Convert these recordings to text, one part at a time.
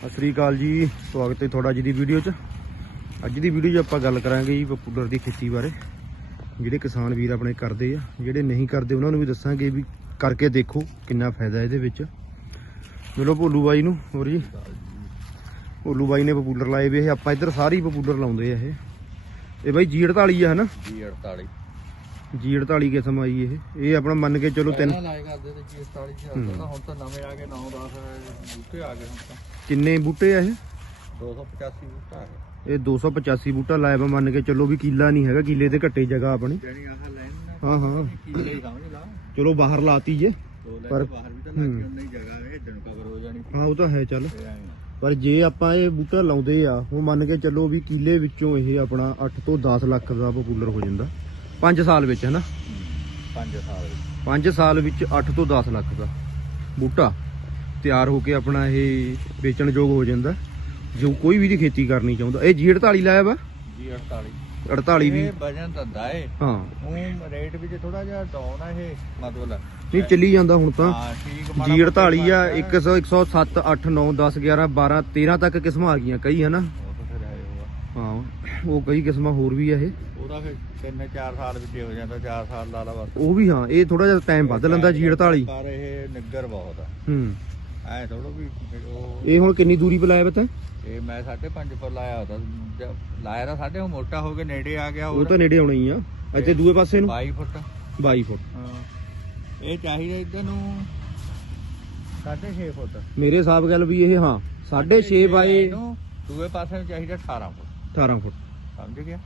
ਸਤਿ ਸ੍ਰੀ ਅਕਾਲ ਜੀ, ਸਵਾਗਤ ਹੈ ਤੁਹਾਡਾ ਅੱਜ ਦੀ ਵੀਡੀਓ 'ਚ। ਅੱਜ ਦੀ ਵੀਡੀਓ 'ਚ ਆਪਾਂ ਗੱਲ ਕਰਾਂਗੇ ਜੀ ਪਪੂਲਰ ਦੀ ਖੇਤੀ ਬਾਰੇ। ਜਿਹੜੇ ਕਿਸਾਨ ਵੀਰ ਆਪਣੇ ਕਰਦੇ ਆ, ਜਿਹੜੇ ਨਹੀਂ ਕਰਦੇ, ਉਹਨਾਂ ਨੂੰ ਵੀ ਦੱਸਾਂਗੇ ਵੀ ਕਰਕੇ ਦੇਖੋ ਕਿੰਨਾ ਫਾਇਦਾ ਇਹਦੇ ਵਿੱਚ। ਮਿਲੋ ਭੋਲੂ ਬਾਈ ਨੂੰ, ਹੋਰ ਜੀ। ਭੋਲੂ ਬਾਈ ਨੇ ਪਪੂਲਰ ਲਾਏ ਵੀ ਇਹ, ਆਪਾਂ ਇੱਧਰ ਸਾਰੇ ਹੀ ਪਪੂਲਰ ਲਾਉਂਦੇ ਆ ਇਹ। ਇਹ ਬਾਈ ਜੀ 48 ਆ, ਹਨਾ? ਜੀ 48 ਜੀ 48 ਕਿਸਮ ਆਈ ਇਹ। ਇਹ ਆਪਣਾ ਮੰਨ ਕੇ ਚਲੋ ਤਿੰਨ ਪਹਿਲਾਂ ਲਾਏ ਕਰਦੇ ਤੇ ਜੀ 48 ਚ ਹੂੰ। ਤਾਂ ਹੁਣ ਤਾਂ ਨਵੇਂ ਆ ਗਏ 9 10 ਬੂਟੇ ਆ ਗਏ ਹੁਣ ਤਾਂ। ਕਿੰਨੇ ਬੂਟੇ ਆ ਇਹ? 285 ਬੂਟਾ ਆ ਗਏ। ਇਹ 285 ਬੂਟਾ ਲਾਇਆ ਵਾ ਮੰਨ ਕੇ ਚੱਲੋ ਵੀ ਕੀਲਾ ਨਹੀਂ ਹੈਗਾ ਕੀਲੇ ਦੇ ਘੱਟੇ ਜਗ੍ਹਾ ਆਪਣੀ। ਜਿਹੜੀ ਆਹ ਲਾਈਨ ਨਾ ਹਾਂ ਹਾਂ। ਕਿਲੇ ਹੀ ਸਮਝ ਲਾ। ਚਲੋ ਬਾਹਰ ਲਾਤੀ ਜੇ ਦੋ ਲਾਈਨ ਪਰ- ਬਾਹਰ ਵੀ ਤਾਂ ਹੂੰ। ਲੱਗੀ ਉਹਨਾਂ ਹੀ ਜਗ੍ਹਾ ਹੈ ਜਨ ਕਵਰ ਹੋ ਜਾਣੀ। ਹਾਂ ਉਹ ਤਾਂ ਹੈ ਚੱਲ। ਤੇ ਐਂ। ਪਰ ਜੇ ਆਪਾਂ ਇਹ ਬੂਟਾ ਲਾਉਂਦੇ ਆ ਉਹ ਮੰਨ ਕੇ ਚੱਲੋ ਵੀ ਕੀਲੇ ਵਿੱਚੋਂ ਇਹ ਆਪਣਾ 8 ਤੋਂ 10 ਲੱਖ ਦਾ ਪਪੂਲਰ ਹੋ ਜਾਂਦਾ। 5 ਸਾਲ ਵਿੱਚ ਹਨਾ? ਪੰਜ ਸਾਲ 5 ਸਾਲ ਵਿੱਚ 8 ਤੋਂ 10 ਲੱਖ ਦਾ ਬੂਟਾ ਤਿਆਰ ਹੋ ਕੇ ਆਪਣਾ ਇਹ ਵੇਚਣ ਯੋਗ ਹੋ ਜਾਂਦਾ। ਜੋ ਕੋਈ ਵੀ ਦੀ ਖੇਤੀ ਕਰਨੀ ਚਾਹੁੰਦਾ। ਇਹ ਜੀ 48 ਲਾਇਆ ਵਾ? ਜੀ 48 48 ਵੀ ਵਜਨ ਦੰਦਾ ਏ। ਹਾਂ। ਉਹ ਰੇਟ ਵੀ ਥੋੜਾ ਜਿਹਾ ਡਾਊਨ ਆ ਇਹ ਮਤਲਬ। ਨਹੀਂ ਚੱਲੀ ਜਾਂਦਾ ਹੁਣ ਤਾਂ। ਹਾਂ ਜੀ ਮੋਟਾ 48 ਆ ਫ਼ਰਕ 100 107 8 9 10 11 12 13 ਤੱਕ ਕਿਸਮਾਂ ਆ ਗਈਆਂ ਕਈ ਹਨਾ ਉਹ ਤਾਂ ਫਿਰ ਆਏ ਹੋਆ ਹਾਂ ਉਹ ਕਈ ਕਿਸਮਾਂ ਹੋਰ ਵੀ ਆ ਇਹ। ਉਹਦਾ ਫਿਰ 3-4 ਸਾਲ ਵਿੱਚ ਹੀ ਹੋ ਜਾਂਦਾ 4 ਸਾਲ ਲਾ ਲਾ ਬਸ। ਉਹ ਵੀ ਹਾਂ ਇਹ ਥੋੜਾ ਜਿਹਾ ਟਾਈਮ ਵੱਧ ਲੈਂਦਾ ਜੀ 48 ਪਰ ਇਹ ਨਿੱਗਰ ਬਹੁਤ ਆ। ਹੂੰ। ਐ ਥੋੜੋ ਵੀ ਉਹ ਇਹ ਹੁਣ ਕਿੰਨੀ ਦੂਰੀ ਬੁਲਾਇਆ ਪਤਾ ਇਹ ਮੈਂ 5.5 ਪਰ ਲਾਇਆ ਹੁੰਦਾ ਜਦ ਲਾਇਆ ਤਾਂ ਸਾਡੇ ਉਹ ਮੋਟਾ ਹੋ ਕੇ ਨੇੜੇ ਆ ਗਿਆ ਉਹ ਤਾਂ ਨੇੜੇ ਆਉਣਾ ਹੀ ਆ। ਇੱਥੇ ਦੂਏ ਪਾਸੇ ਨੂੰ? 22 ਫੁੱਟ। 22 ਫੁੱਟ। ਹਾਂ। ਇਹ ਚਾਹੀਦਾ ਇੱਧਰ ਨੂੰ 6.5 ਫੁੱਟ। ਮੇਰੇ ਹਿਸਾਬ ਗੱਲ ਵੀ ਇਹ ਹਾਂ 6.5 ਬਾਏ ਇਹਨੂੰ ਦੂਏ ਪਾਸੇ ਨੂੰ ਚਾਹੀਦਾ 18 ਫੁੱਟ। 18 ਫੁੱਟ। ਸਮਝ ਗਿਆ?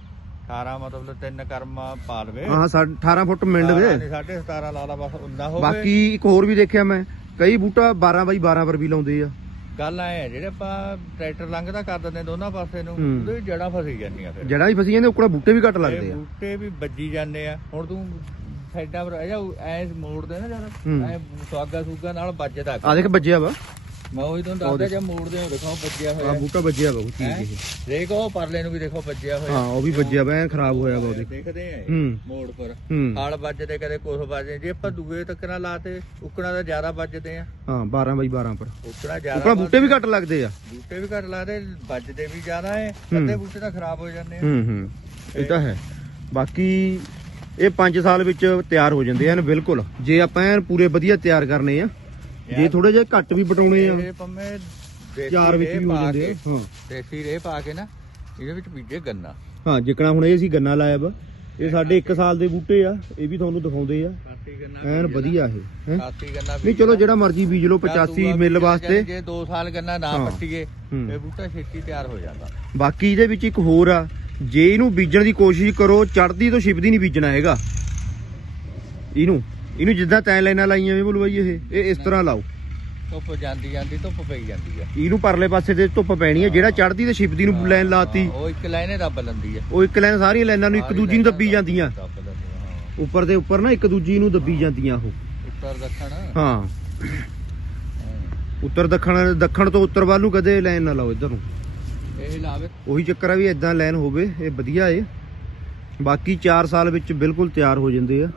18 ਮਤਲਬ ਤਿੰਨ ਕਰਮਾ ਪਾ ਲਵੇ। ਹਾਂ ਸਾ- 18 ਫੁੱਟ ਮਿੰਡ ਵੇ 17.5 ਲਾ ਲਾ ਬਸ ਉਨਾ ਹੋਵੇ। ਬਾਕੀ ਇੱਕ ਹੋਰ ਵੀ ਦੇਖਿਆ ਮੈਂ ਕਈ ਬੂਟਾ 12 ਬਾਈ 12 ਪਰ ਵੀ ਲਾਉਂਦੇ ਆ। ਗੱਲ ਐ ਹੈ ਜਿਹੜੇ ਆਪਾਂ ਟਰੈਕਟਰ ਲੰਘਦਾ ਕਰ ਦਿੰਦੇ ਦੋਨਾਂ ਪਾਸੇ ਨੂੰ ਹੂੰ। ਉਹਦੇ ਵਿੱਚ ਜੜਾਂ ਫਸੀ ਜਾਂਦੀਆਂ ਫਿਰ। ਜੜਾਂ ਵੀ ਫਸੀ ਜਾਂਦੇ ਉਕੜਾ ਬੂਟੇ ਵੀ ਘੱਟ ਲੱਗਦੇ ਇਹ ਆ ਬੂਟੇ ਵੀ ਵੱਜੀ ਜਾਂਦੇ ਆ। ਹੁਣ ਤੂੰ ਸਾਈਡਾਂ ਪਰ ਰਹਿ ਜਾ ਐ ਮੋੜਦੇ ਨਾ ਹੂੰ। ਜਦ ਐ ਸੁਆਗਾ ਸੁਗਾ ਨਾਲ ਵੱਜਦਾ। ਆ ਦੇਖ ਵੱਜਿਆ ਵਾ। ਮੈਂ ਉਹੀ ਤੁਹਾਨੂੰ ਦੱਸਦਾ ਜੇ ਮੋੜਦੇ ਹੋ ਦੇਖੋ ਵੱਜਿਆ ਆ ਹੋਇਆ ਬੂਟਾ ਵੱਜਿਆ ਵਾ ਉਹ ਚੀਜ਼ ਹੈਂ? ਇਹ। ਦੇਖ ਉਹ ਪਰਲੇ ਨੂੰ ਵੀ ਦੇਖੋ ਵੱਜਿਆ ਹੋਇਆ। ਹਾਂ ਉਹ ਵੀ ਵੱਜਿਆ ਵਾ ਐਨ ਖਰਾਬ ਹੋਇਆ ਉਹਦੇ ਦੇਖਦੇ ਆ ਹੂੰ। ਮੋੜ ਪਰ। ਹੂੰ। ਹਾਲ ਵੱਜਦੇ ਕਦੇ ਕੁਛ ਵੱਜਦੇ। ਜੇ ਆਪਾਂ ਦੂਏ ਤੱਕਣਾ ਲਾਤੇ ਉਕਣਾ ਤਾਂ ਜ਼ਿਆਦਾ ਵੱਜਦੇ ਆ। ਹਾਂ 12 ਬਾਈ 12 ਪਰ। ਉਕਣਾ ਜ਼ਿਆਦਾ ਉਕੜਾ ਬੂਟੇ ਵੀ ਘੱਟ ਲੱਗਦੇ ਆ। ਬੂਟੇ ਵੀ ਘੱਟ ਲੱਗਦੇ ਵੱਜਦੇ ਵੀ ਜ਼ਿਆਦਾ ਹੂੰ। ਅੱਧੇ ਬੂਟੇ ਤਾਂ ਖਰਾਬ ਹੋ ਜਾਂਦੇ ਆ। ਹੂੰ ਹੂੰ। ਇਹ ਤਾਂ ਹੈ। ਬਾਕੀ ਇਹ 5 ਸਾਲ ਵਿੱਚ ਤਿਆਰ ਹੋ ਜਾਂਦੇ ਹਨ ਬਿਲਕੁਲ। ਜੇ ਆਪਾਂ ਪੂਰੇ ਵਧੀਆ ਤਿਆਰ ਕਰਨੇ ਆ ਜੇ ਥੋੜੇ ਜਿਹਾ ਘੱਟ ਵੀ ਪਟਾਉਣੇ ਆ। ਇਹ ਪੰਮੇ ਦੇਸੀ ਚਾਰ ਵਿੱਚ ਵੀ ਹੋ ਜਾਂਦੇ ਆ। ਹਾਂ। ਦੇਸੀ ਰੇ ਪਾ ਕੇ ਨਾ ਇਹਦੇ ਵਿੱਚ ਬੀਜੇ ਗੰਨਾ। ਹਾਂ ਜਿਕਣਾ ਹੁਣ ਇਹ ਸੀ ਗੰਨਾ ਲਾਇਆ ਵਾ। ਇਹ ਸਾਡੇ 1 ਸਾਲ ਦੇ ਬੂਟੇ ਆ ਇਹ ਵੀ ਤੁਹਾਨੂੰ ਦਿਖਾਉਂਦੇ ਆ। ਕਾਤੀ ਗੰਨਾ ਐਨ ਵਧੀਆ ਇਹ ਹੈ। ਕਾਤੀ ਗੰਨਾ ਨਹੀਂ ਚਲੋ ਜਿਹੜਾ ਮਰਜ਼ੀ ਬੀਜ ਲਓ 85 ਮਿਲ ਵਾਸਤੇ। ਜੇ 2 ਸਾਲ ਗੰਨਾ ਨਾ ਹਾਂ। ਪੱਟੀਏ ਹੂੰ। ਇਹ ਬੂਟਾ ਛੇਤੀ ਤਿਆਰ ਹੋ ਜਾਂਦਾ। ਬਾਕੀ ਇਹਦੇ ਵਿੱਚ ਇੱਕ ਹੋਰ ਆ ਜੇ ਇਹਨੂੰ ਬੀਜਣ ਦੀ ਕੋਸ਼ਿਸ਼ ਕਰੋ ਚੜਦੀ ਤੋਂ ਛਿਪਦੀ ਨਹੀਂ ਬੀਜਣਾ ਹੈਗਾ। ਇਹਨੂੰ ਇਹਨੂੰ ਜਿੱਦਾਂ ਤੈਂ ਲਾਈਨਾਂ ਲਾਈਆਂ ਵੇ ਬੋਲੂ ਬਾਈ ਇਹ ਇਹ ਇਸ ਤਰ੍ਹਾਂ ਲਾਓ। ਧੁੱਪ ਜਾਂਦੀ ਜਾਂਦੀ ਧੁੱਪ ਪਈ ਜਾਂਦੀ ਆ। ਇਹਨੂੰ ਪਰਲੇ ਪਾਸੇ ਤੇ ਧੁੱਪ ਪੈਣੀ ਹੈ ਜਿਹੜਾ ਚੜਦੀ ਤੇ ਛਿਪਦੀ ਨੂੰ ਲਾਈਨ ਲਾਤੀ। ਉਹ ਇੱਕ ਲਾਈਨ ਹੀ ਰੱਬ ਲੰਦੀ ਆ। ਉਹ ਇੱਕ ਲਾਈਨ ਸਾਰੀਆਂ ਲਾਈਨਾਂ ਨੂੰ ਇੱਕ ਦੂਜੀ ਨੂੰ ਦੱਬੀ ਜਾਂਦੀਆਂ। ਉੱਪਰ ਦੇ ਉੱਪਰ ਨਾ ਇੱਕ ਦੂਜੀ ਨੂੰ ਦੱਬੀ ਜਾਂਦੀਆਂ ਉਹ। ਉੱਤਰ ਦੱਖਣ। ਹਾਂ। ਉੱਤਰ ਦੱਖਣ ਦੱਖਣ ਤੋਂ ਉੱਤਰ ਵੱਲ ਨੂੰ ਕਦੇ ਲਾਈਨ ਨਾ ਲਾਓ ਇੱਧਰ ਨੂੰ। ਇਹ ਲਾਵੇ। ਉਹੀ ਚੱਕਰ ਆ ਵੀ ਇਦਾਂ ਲਾਈਨ ਹੋਵੇ ਇਹ ਵਧੀਆ ਏ। ਬਾਕੀ 4 ਸਾਲ ਵਿੱਚ ਬਿਲਕੁਲ ਤਿਆਰ ਹੋ ਜਾਂਦੇ ਆ।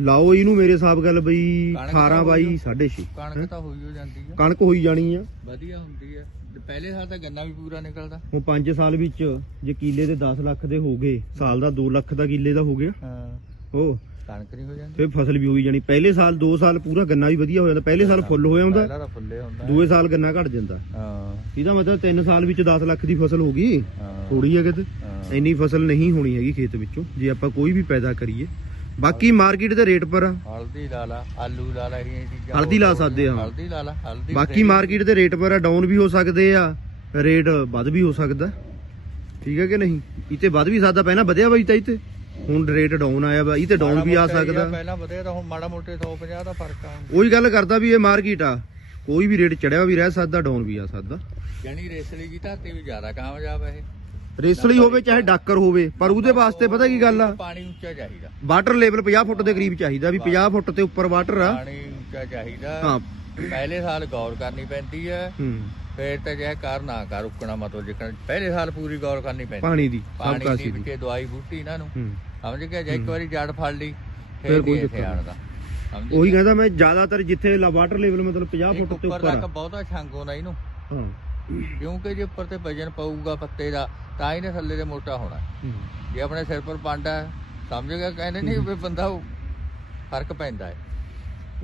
ਲਾਓ ਇਹਨੂੰ ਮੇਰੇ ਹਿਸਾਬ ਗੱਲ ਬਈ ਕਣਕ 18 ਤਾਂ ਬਾਈ ਹੋਈ 6.5 ਕਣਕ ਤਾਂ ਹੋਈ ਹੋ ਜਾਂਦੀ ਆ। ਕਣਕ ਹੋਈ ਜਾਣੀ ਆ। ਵਧੀਆ ਹੁੰਦੀ ਆ। ਪਹਿਲੇ ਸਾਲ ਤਾਂ ਗੰਨਾ ਵੀ ਪੂਰਾ ਨਿਕਲਦਾ। ਹੁਣ 5 ਸਾਲ ਵਿੱਚ ਜੇ ਕਿੱਲੇ ਦੇ 10 ਲੱਖ ਦੇ ਹੋ ਗਏ ਸਾਲ ਦਾ 2 ਲੱਖ ਦਾ ਕਿੱਲੇ ਦਾ ਹੋ ਗਿਆ। ਹਾਂ। ਉਹ ਕਣਕ ਨਹੀਂ ਹੋ ਜਾਂਦੀ। ਫਿਰ ਫਸਲ ਵੀ ਹੋਈ ਜਾਣੀ। ਪਹਿਲੇ ਸਾਲ 2 ਸਾਲ ਪੂਰਾ ਗੰਨਾ ਵੀ ਵਧੀਆ ਹੋ ਜਾਂਦਾ। ਪਹਿਲੇ ਸਾਲ ਫੁੱਲ ਹੋਇਆ ਹੁੰਦਾ। ਪਹਿਲਾਂ ਤਾਂ ਫੁੱਲੇ ਹੁੰਦਾ। ਦੂਏ ਸਾਲ ਗੰਨਾ ਘਟ ਜਾਂਦਾ। ਹਾਂ। ਇਹਦਾ ਮਤਲਬ 3 ਸਾਲ ਵਿੱਚ 10 ਲੱਖ ਦੀ ਫਸਲ ਹੋ ਗਈ। ਹਾਂ। ਥੋੜੀ ਹੈ ਕਿਤੇ। ਹਾਂ। ਇੰਨੀ ਫਸਲ ਨਹੀਂ ਹੋਣੀ ਹੈਗੀ ਖੇਤ ਵਿੱਚੋਂ। ਜੇ ਆਪਾਂ ਕੋਈ ਵੀ ਪੈਦਾ ਕਰੀਏ। ਬਾਕੀ ਮਾਰਕੀਟ ਦੇ ਰੇਟ ਪਰ ਆ ਹਲਦੀ ਲਾ ਲਾ ਆਲੂ ਲਾ ਲਾ ਇਹ ਚੀਜ਼ਾਂ ਹਲਦੀ ਲਾ ਸਕਦੇ ਆ। ਹਲਦੀ ਲਾ ਲਾ ਹਲਦੀ ਬਾਕੀ ਮਾਰਕੀਟ ਦੇ ਰੇਟ ਪਰ ਆ ਡਾਊਨ ਵੀ ਹੋ ਸਕਦੇ ਆ ਰੇਟ ਵੱਧ ਵੀ ਹੋ ਸਕਦਾ। ਠੀਕ ਹੈ ਕਿ ਨਹੀਂ? ਇਤੇ ਵੱਧ ਵੀ ਸਕਦਾ ਪਹਿਲਾਂ ਵਧਿਆ ਬਾਈ ਤਾਂ ਇਤੇ ਹੁਣ ਰੇਟ ਡਾਊਨ ਆਇਆ ਵਾ ਇਤੇ ਡਾਊਨ ਵੀ ਆ ਸਕਦਾ। ਪਹਿਲਾਂ ਵਧਿਆ ਤਾਂ ਹੁਣ ਮਾੜਾ ਮੋਟੇ 150 ਦਾ ਫ਼ਰਕ ਆ। ਉਹੀ ਗੱਲ ਕਰਦਾ ਵੀ ਇਹ ਮਾਰਕੀਟ ਆ ਕੋਈ ਵੀ ਰੇਟ ਚੜਿਆ ਵੀ ਰਹਿ ਸਕਦਾ ਡਾਊਨ ਵੀ ਆ ਸਕਦਾ। ਯਾਨੀ ਰੇਸਲੀ ਜੀ ਧਰਤੀ ਵੀ ਜ਼ਿਆਦਾ ਕਾਮਯਾਬ ਹੈ ਇਹ। ਰੇਸਲੀ ਹੋਵੇ ਚਾਹੇ ਡਾਕਰ ਹੋਵੇ ਪਰ ਉਹਦੇ ਵਾਸਤੇ ਪਤਾ ਕੀ ਗੱਲ ਆ? ਪਾਣੀ ਉੱਚਾ ਚਾਹੀਦਾ। ਵਾਟਰ ਲੈਵਲ 50 ਫੁੱਟ ਦੇ ਕਰੀਬ ਚਾਹੀਦਾ ਵੀ 50 ਫੁੱਟ ਤੇ ਉੱਪਰ ਵਾਟਰ ਆ। ਪਾਣੀ ਉੱਚਾ ਚਾਹੀਦਾ। ਹਾਂ। ਪਹਿਲੇ ਸਾਲ ਗੌਰ ਕਰਨੀ ਪੈਂਦੀ ਹੈ ਹੂੰ। ਫੇਰ ਤਾਂ ਜੇ ਕਰ ਨਾ ਕਰ ਰੁਕਣਾ ਮਤਲਬ ਜਿਕਣ ਪਹਿਲੇ ਸਾਲ ਪੂਰੀ ਗੌਰ ਕਰਨੀ ਪੈਂਦੀ। ਪਾਣੀ ਦੀ ਪਾਣੀ ਦੀ ਵਿੱਚ ਦਵਾਈ ਬੂਟੀ ਇਹਨਾਂ ਨੂੰ। ਹੂੰ। ਸਮਝ ਗਿਆ? ਜੇ ਇੱਕ ਵਾਰੀ ਜੜ ਫੜ ਲਈ ਫਿਰ ਕੋਈ ਦਿੱਕਤ ਸਮਝ ਉਹੀ ਕਹਿੰਦਾ ਮੈਂ ਜ਼ਿਆਦਾਤਰ ਜਿੱਥੇ ਵਾਟਰ ਲੈਵਲ ਮਤਲਬ 50 ਇੱਕ ਫੁੱਟ ਤੇ ਉੱਪਰ ਤੱਕ ਬਹੁਤਾ ਛੰਗ ਆਉਂਦਾ ਇਹਨੂੰ। ਹਾਂ। ਕਿਉਂਕਿ ਜੇ ਉੱਪਰ ਤੇ ਵਜਨ ਪਊਗਾ ਪੱਤੇ ਦਾ ਤਾਂ ਹੀ ਨੇ ਥੱਲੇ ਦੇ ਮੋਟਾ ਹੋਣਾ। ਜੇ ਆਪਣੇ ਸਿਰ ਪਰ ਪਾਂਡਾ ਸਮਝ ਗਿਆ ਕਹਿੰਦੇ ਨਹੀਂ ਵੀ ਬੰਦਾ ਫ਼ਰਕ ਪੈਂਦਾ ਹੈ।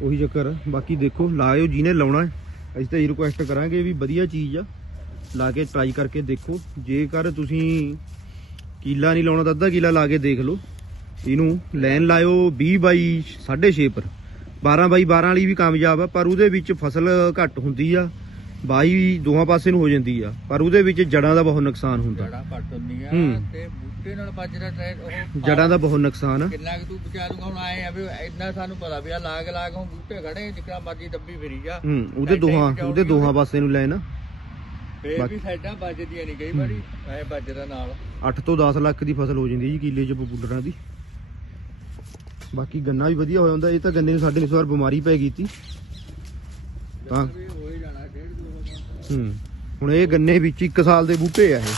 ਉਹੀ ਚੱਕਰ। ਬਾਕੀ ਦੇਖੋ ਲਾਇਓ ਜਿਹਨੇ ਲਾਉਣਾ ਹੈ ਅਸੀਂ ਤਾਂ ਇਹ ਰਿਕੁਐਸਟ ਕਰਾਂਗੇ ਵੀ ਵਧੀਆ ਚੀਜ਼ ਆ ਲਾ ਕੇ ਟਰਾਈ ਕਰਕੇ ਦੇਖੋ। ਜੇਕਰ ਤੁਸੀਂ ਕੀਲਾ ਨਹੀਂ ਲਾਉਣਾ ਤਾਂ ਅੱਧਾ ਕੀਲਾ ਲਾ ਕੇ ਦੇਖ ਲਓ। ਇਹਨੂੰ ਲਾਈਨ ਲਾਇਓ 20 ਬਾਈ 6.5 ਪਰ। 12 ਬਾਈ 12 ਵਾਲੀ ਵੀ ਕਾਮਯਾਬ ਆ ਪਰ ਉਹਦੇ ਵਿੱਚ ਫਸਲ ਘੱਟ ਹੁੰਦੀ ਆ। ਬਾਈ ਦੋਹਾਂ ਪਾਸੇ ਨੂੰ ਹੋ ਜਾਂਦੀ ਆ ਪਰ ਉਹਦੇ ਵਿੱਚ ਜੜਾਂ ਦਾ ਬਹੁਤ ਨੁਕਸਾਨ ਹੁੰਦਾ। ਜੜਾਂ ਹੁੰਦੀਆਂ ਹੂੰ। ਤੇ ਬੂਟੇ ਨਾਲ ਬਾਜਰਾ ਟ੍ਰੈਡ ਉਹ ਜੜਾਂ ਦਾ ਬਹੁਤ ਨੁਕਸਾਨ ਆ। ਕਿੰਨਾ ਕੁ ਤੂੰ ਬਚਾ ਲੂਗਾ ਹੁਣ ਆਏ ਆ ਵੀ ਇੰਨਾ ਸਾਨੂੰ ਪਤਾ ਵੀ ਆ ਲਾਗ ਲਾਗ ਹੁਣ ਬੂਟੇ ਖੜੇ ਜਿੱਕਣਾ ਮਰਜ਼ੀ ਦੱਬੀ ਫਿਰੀ ਜਾ। ਹੂੰ ਉਹਦੇ ਦੋਹਾਂ ਉਹਦੇ ਦੋਹਾਂ ਪਾਸੇ ਨੂੰ ਲਾਈਨ ਫੇਰ ਬਾਕੀ- ਵੀ ਸਾਈਡਾਂ ਵੱਜਦੀਆਂ ਨਹੀਂ ਕਈ ਵਾਰੀ ਐ ਵੱਜਦਾ ਨਾਲ। 8 ਤੋਂ 10 ਲੱਖ ਦੀ ਫਸਲ ਹੋ ਜਾਂਦੀ ਜੀ ਕਿੱਲੇ 'ਚ ਪਪੂਲਰਾਂ ਦੀ। ਬਾਕੀ ਗੰਨਾ ਵੀ ਵਧੀਆ ਹੋ ਜਾਂਦਾ ਇਹ ਤਾਂ ਗੰਨੇ ਨੂੰ ਸਾਡੇ ਨੂੰ ਇਸ ਵਾਰ ਬਿਮਾਰੀ ਪੈ ਗਈ ਤੀ। ਤਾਂ ਵੀ ਹੋ ਹੀ ਜਾਣਾ ਡੇਢ ਦੋ ਸੌ ਹੂੰ। ਹੁਣ ਇਹ ਗੰਨੇ ਵਿੱਚ 1 ਸਾਲ ਦੇ ਬੂਟੇ ਆ ਇਹ।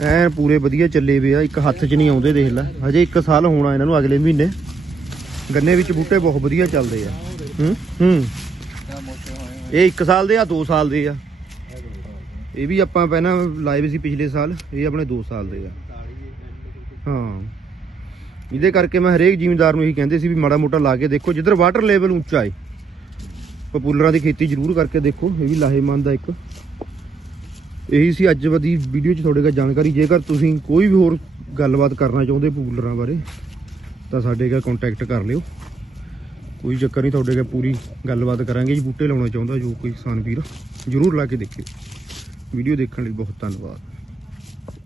ਐ ਪੂਰੇ ਵਧੀਆ ਚੱਲੇ ਵੇ ਆ, ਇੱਕ ਹੱਥ 'ਚ ਨਹੀਂ ਆਉਂਦੇ ਦੇਖ ਲੈ। ਹਜੇ 1 ਸਾਲ ਹੋਣਾ ਇਹਨਾਂ ਨੂੰ ਅਗਲੇ ਮਹੀਨੇ। ਗੰਨੇ ਵਿੱਚ ਬੂਟੇ ਬਹੁਤ ਵਧੀਆ ਚੱਲਦੇ ਆ। ਹੂੰ ਹੂੰ। ਇਹ 1 ਸਾਲ ਦੇ ਆ 2 ਸਾਲ ਦੇ ਆ। ਇਹ ਵੀ ਆਪਾਂ ਪਹਿਲਾਂ ਲਾਈਵ ਸੀ ਪਿਛਲੇ ਸਾਲ, ਇਹ ਆਪਣੇ 2 ਸਾਲ ਦੇ ਆ। ਹਾਂ। ਇਹਦੇ ਕਰਕੇ ਮੈਂ ਹਰੇਕ ਜ਼ਿਮੀਂਦਾਰ ਨੂੰ ਇਹੀ ਕਹਿੰਦੇ ਸੀ ਵੀ ਮਾੜਾ ਮੋਟਾ ਲਾ ਕੇ ਦੇਖੋ, ਜਿੱਧਰ ਵਾਟਰ ਲੈਵਲ ਉੱਚਾ ਏ। ਪਪੂਲਰਾਂ ਦੀ ਖੇਤੀ ਜ਼ਰੂਰ ਕਰਕੇ ਦੇਖੋ, ਇਹ ਵੀ ਲਾਹੇਮੰਦ ਆ ਇੱਕ। ਇਹੀ ਸੀ ਅੱਜ ਦੀ ਵੀਡੀਓ 'ਚ ਤੁਹਾਡੇ ਕੋਲ ਜਾਣਕਾਰੀ। ਜੇਕਰ ਤੁਸੀਂ ਕੋਈ ਵੀ ਹੋਰ ਗੱਲਬਾਤ ਕਰਨਾ ਚਾਹੁੰਦੇ ਪਪੂਲਰਾਂ ਬਾਰੇ, ਤਾਂ ਸਾਡੇ ਨਾਲ ਕੰਟੈਕਟ ਕਰ ਲਿਓ। ਕੋਈ ਚੱਕਰ ਨਹੀਂ, ਤੁਹਾਡੇ ਕੋਲ ਪੂਰੀ ਗੱਲਬਾਤ ਕਰਾਂਗੇ। ਜੀ, ਬੂਟੇ ਲਾਉਣਾ ਚਾਹੁੰਦਾ ਜੋ ਕੋਈ ਕਿਸਾਨ ਵੀਰ, ਜ਼ਰੂਰ ਲਾ ਕੇ ਦੇਖਿਓ। ਵੀਡੀਓ ਦੇਖਣ ਲਈ ਬਹੁਤ ਧੰਨਵਾਦ।